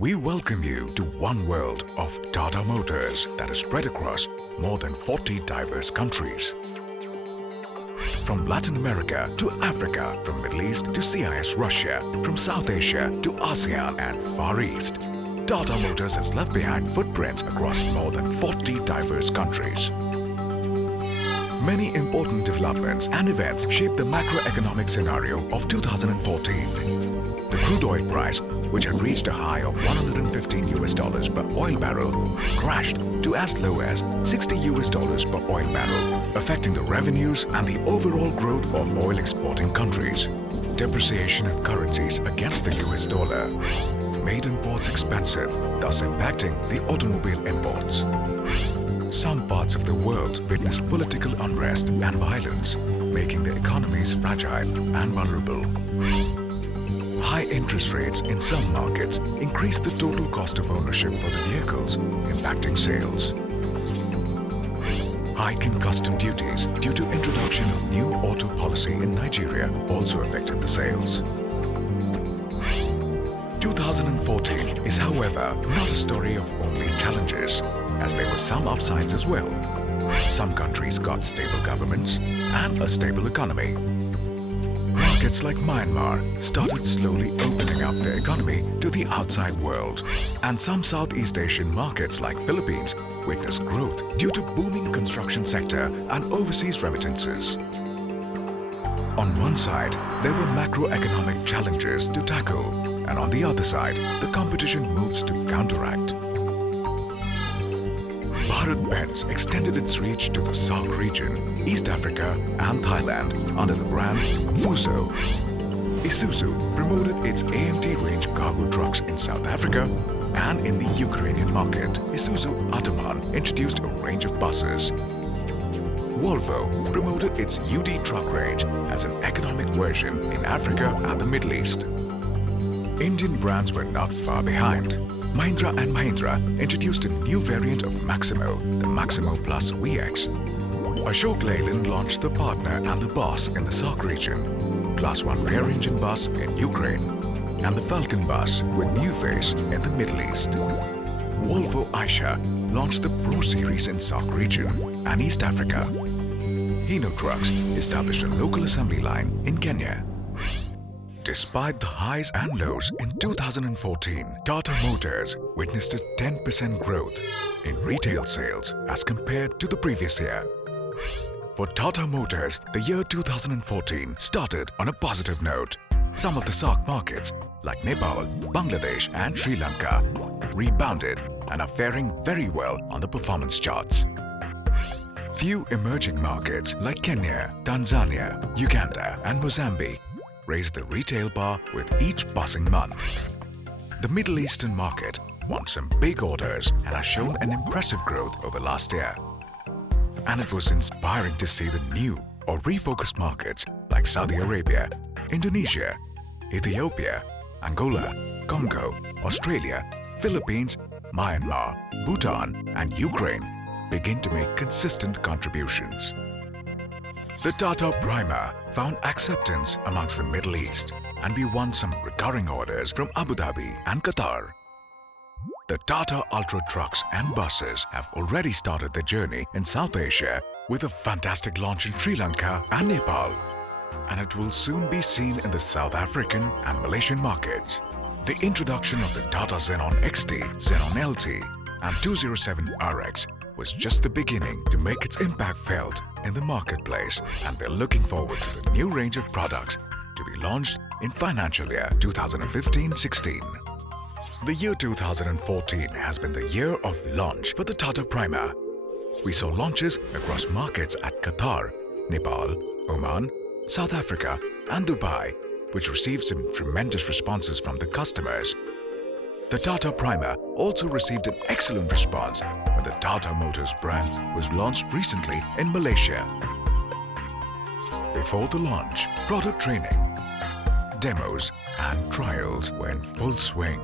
We welcome you to one world of Tata Motors that is spread across more than 40 diverse countries. From Latin America to Africa, from Middle East to CIS Russia, from South Asia to ASEAN and Far East, Tata Motors has left behind footprints across more than 40 diverse countries. Many important developments and events shaped the macroeconomic scenario of 2014. The crude oil price, which had reached a high of $115 per oil barrel, crashed to as low as $60 per oil barrel, affecting the revenues and the overall growth of oil exporting countries. Depreciation of currencies against the US dollar made imports expensive, thus impacting the automobile imports. Some parts of the world witnessed political unrest and violence, making the economies fragile and vulnerable. High interest rates in some markets increased the total cost of ownership for the vehicles, impacting sales. Hike in custom duties due to introduction of new auto policy in Nigeria also affected the sales. 2014 is, however, not a story of only challenges, as there were some upsides as well. Some countries got stable governments and a stable economy. Markets like Myanmar started slowly opening up their economy to the outside world, and some Southeast Asian markets like Philippines witnessed growth due to booming construction sector and overseas remittances. On one side, there were macroeconomic challenges to tackle, and on the other side, the competition moves to counteract. Bharat-Benz extended its reach to the SAARC region, East Africa and Thailand under the brand Fuso. Isuzu promoted its AMT range cargo trucks in South Africa, and in the Ukrainian market, Isuzu Ataman introduced a range of buses. Volvo promoted its UD truck range as an economic version in Africa and the Middle East. Indian brands were not far behind. Mahindra & Mahindra introduced a new variant of Maximo, the Maximo Plus VX. Ashok Leyland launched the Partner and the Boss in the SAARC region, Class 1 rear-engine bus in Ukraine, and the Falcon bus with new face in the Middle East. Volvo Aisha launched the Pro Series in SAARC region and East Africa. Hino Trucks established a local assembly line in Kenya. Despite the highs and lows in 2014, Tata Motors witnessed a 10% growth in retail sales as compared to the previous year. For Tata Motors, the year 2014 started on a positive note. Some of the SAARC markets like Nepal, Bangladesh and Sri Lanka rebounded and are faring very well on the performance charts. Few emerging markets like Kenya, Tanzania, Uganda and Mozambique raised the retail bar with each passing month. The Middle Eastern market won some big orders and has shown an impressive growth over last year. And it was inspiring to see the new or refocused markets like Saudi Arabia, Indonesia, Ethiopia, Angola, Congo, Australia, Philippines, Myanmar, Bhutan and Ukraine begin to make consistent contributions. The Tata Primer found acceptance amongst the Middle East, and we won some recurring orders from Abu Dhabi and Qatar. The Tata Ultra trucks and buses have already started their journey in South Asia with a fantastic launch in Sri Lanka and Nepal, and it will soon be seen in the South African and Malaysian markets. The introduction of the Tata Xenon XT, Xenon LT and 207 RX was just the beginning to make its impact felt in the marketplace, and we're looking forward to the new range of products to be launched in financial year 2015-16. The year 2014 has been the year of launch for the Tata Primer. We saw launches across markets at Qatar, Nepal, Oman, South Africa and Dubai, which received some tremendous responses from the customers. The Tata Primer also received an excellent response when the Tata Motors brand was launched recently in Malaysia. Before the launch, product training, demos and trials were in full swing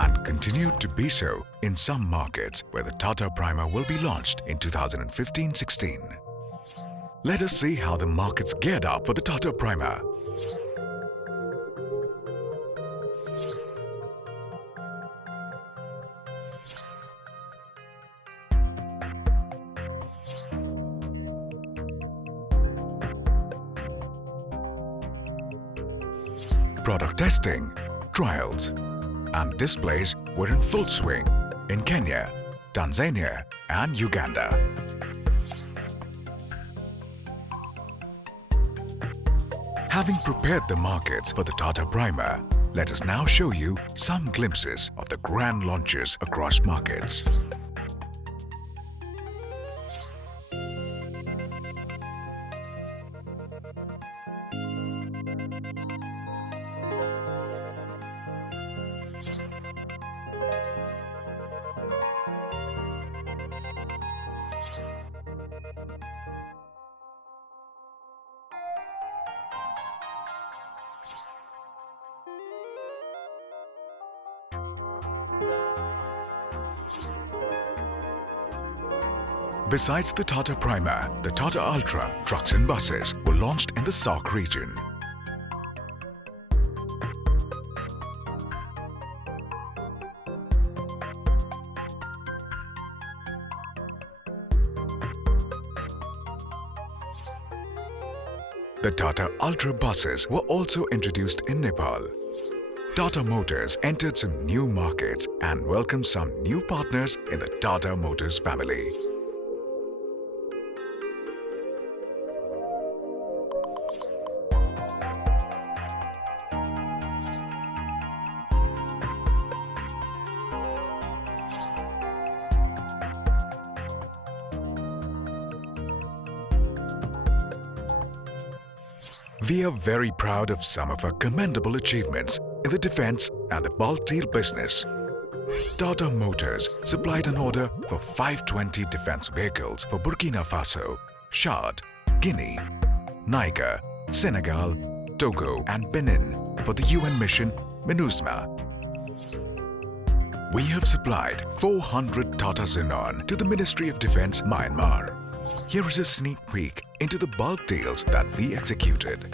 and continued to be so in some markets where the Tata Primer will be launched in 2015-16. Let us see how the markets geared up for the Tata Primer. Product testing, trials, and displays were in full swing in Kenya, Tanzania, and Uganda. Having prepared the markets for the Tata Primer, let us now show you some glimpses of the grand launches across markets. Besides the Tata Primer, the Tata Ultra trucks and buses were launched in the SAARC region. The Tata Ultra buses were also introduced in Nepal. Tata Motors entered some new markets and welcomed some new partners in the Tata Motors family. We are very proud of some of our commendable achievements in the defense and the bulk deal business. Tata Motors supplied an order for 520 defense vehicles for Burkina Faso, Chad, Guinea, Niger, Senegal, Togo and Benin for the UN mission MINUSMA. We have supplied 400 Tata Xenon to the Ministry of Defense, Myanmar. Here is a sneak peek into the bulk deals that we executed.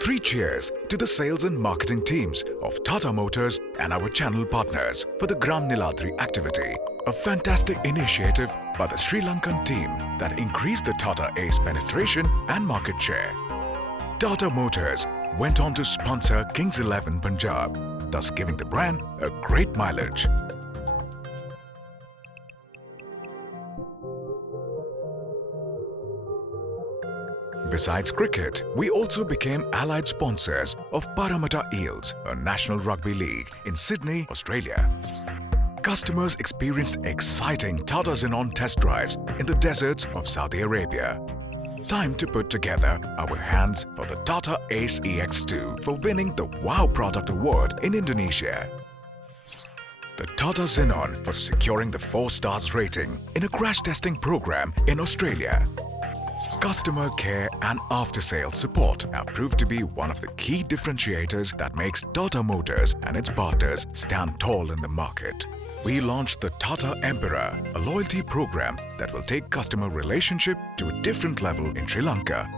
Three cheers to the sales and marketing teams of Tata Motors and our channel partners for the Grand Niladri activity, a fantastic initiative by the Sri Lankan team that increased the Tata Ace penetration and market share. Tata Motors went on to sponsor Kings 11 Punjab, thus giving the brand a great mileage. Besides cricket, we also became allied sponsors of Parramatta Eels, a national rugby league in Sydney, Australia. Customers experienced exciting Tata Xenon test drives in the deserts of Saudi Arabia. Time to put together our hands for the Tata Ace EX2 for winning the Wow Product Award in Indonesia. The Tata Xenon for securing the 4 stars rating in a crash testing program in Australia. Customer care and after-sales support have proved to be one of the key differentiators that makes Tata Motors and its partners stand tall in the market. We launched the Tata Emperor, a loyalty program that will take customer relationship to a different level in Sri Lanka.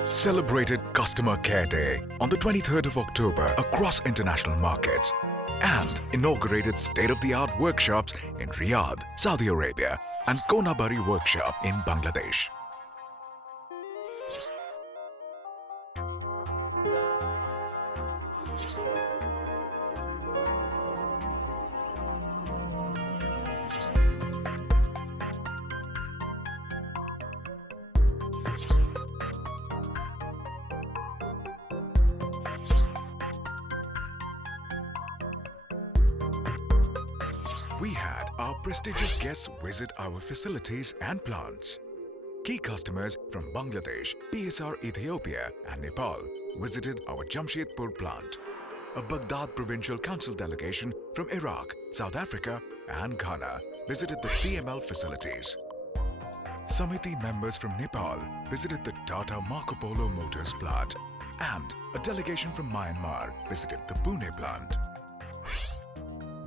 Celebrated Customer Care Day on the 23rd of October across international markets and inaugurated state-of-the-art workshops in Riyadh, Saudi Arabia and Konabari Workshop in Bangladesh. Prestigious guests visit our facilities and plants. Key customers from Bangladesh, PSR Ethiopia and Nepal visited our Jamshedpur plant. A Baghdad Provincial Council delegation from Iraq, South Africa and Ghana visited the TML facilities. Samiti members from Nepal visited the Tata Marco Polo Motors plant, and a delegation from Myanmar visited the Pune plant.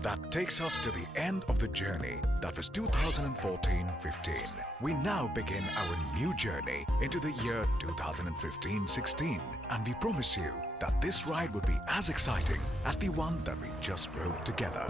That takes us to the end of the journey that was 2014-15. We now begin our new journey into the year 2015-16, and we promise you that this ride would be as exciting as the one that we just rode together.